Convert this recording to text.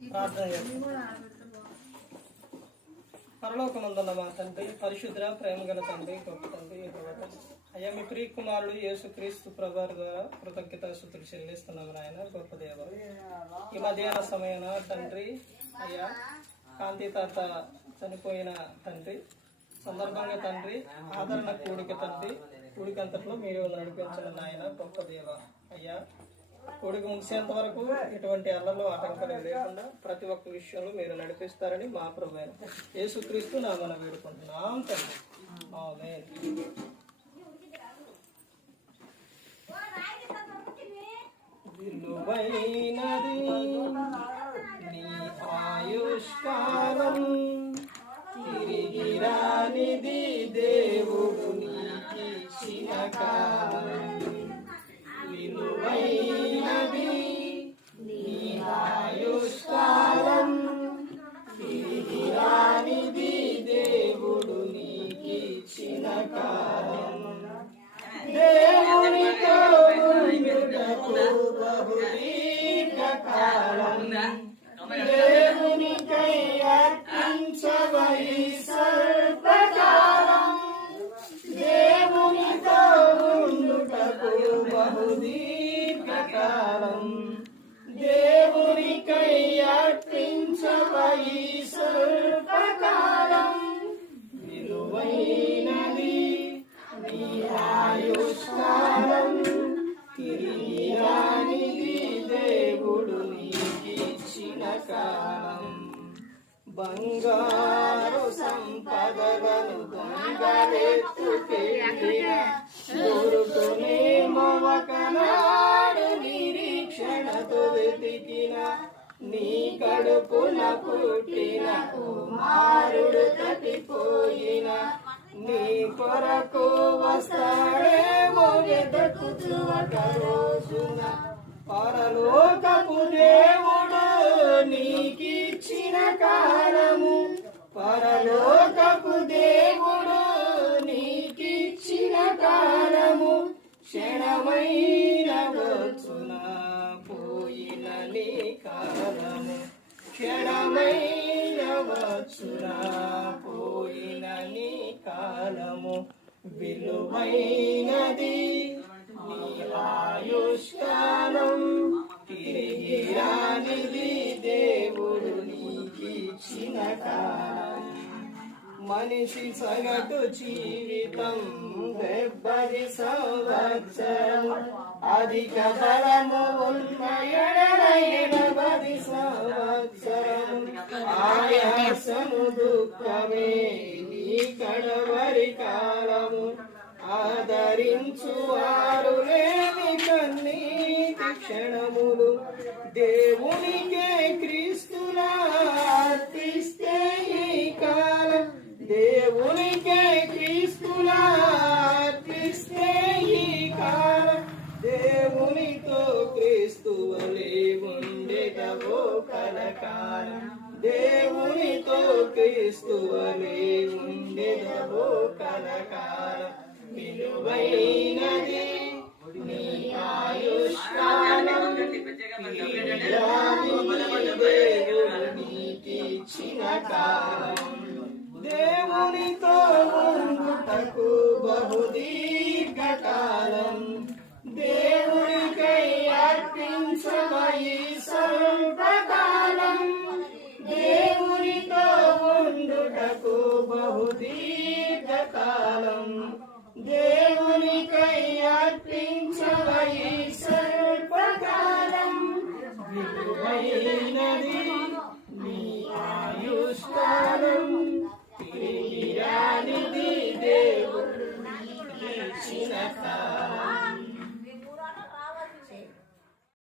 ప్రార్థన చేద్దాం. మా తండ్రి పరిశుద్ర ప్రేమ గల తండ్రి గొప్ప తండ్రి అయ్యా మీ ప్రియ కుమారుడు యేసు క్రీస్తు ప్రభారు ద్వారా కృతజ్ఞత స్థుతులు చెల్లిస్తున్నాము నాయన గొప్ప దేవ ఈ మధ్యాహ్న సమయాన తండ్రి అయ్యా కాంతి తాత చనిపోయిన తండ్రి సందర్భంగా తండ్రి ఆదరణ కూడిక తండ్రి కూడికంతట్లో మీరు నడిపించిన నాయన గొప్ప దేవ అయ్యా కొడుకు ముగిసేంత వరకు ఎటువంటి అల్లలు ఆటంకాలు లేకుండా ప్రతి ఒక్క విషయంలో మీరు నడిపిస్తారని మా ప్రభు యేసుక్రీస్తు నా మనం వేడుకుంటున్నాం తండ్రి ఆమె విలువైనది నీ ఆయుష్కాలం తిరిగి రానిది దేవుడు నీకిచ్చిన కాలం. నీకిచ్చిన కాలం బంగారు సంపదలను దొంగలెత్తుకెళ్ళిన దొరుకునేమో ఒకనాడు నిరీక్షణతో వెతికిన నీ కడుపున పుట్టిన కుమారుడు తటిపోయిన నీ కొరకు వస్తాడేమో వెతుకుతూ ఒక రోజున. పరలో క్షణమైన వచ్చున పోయిన నీ కాలము క్షణమైన వచ్చున పోయిన నీ కాలము విలువైనది. నీ ఆయుష్కాలం తిరిగి రానిది దేవుడు నీకిచ్చిన కాలం. మనిషి సగటు జీవితం డెబ్బది సంవత్సరం. అధిక బలము ఉన్న ఎడల సంవత్సరం. ఆయాసము దుఃఖమే నీ కడవరి కాలము. ఆదరించు వారు లేని కన్నీటి క్షణములు. దేవునికే క్రీస్తులా కలకాలం దేవునితో క్రీస్తు వలె కలకాలం విలువైనది నీ ఆయుష్కాలం దేవుడు నీకిచ్చిన కాలం దేవునితో ఉండుటకు బహుదీర్ఘకాలం. దేవునికై ఉండుటకు బహుదీర్ఘకాలం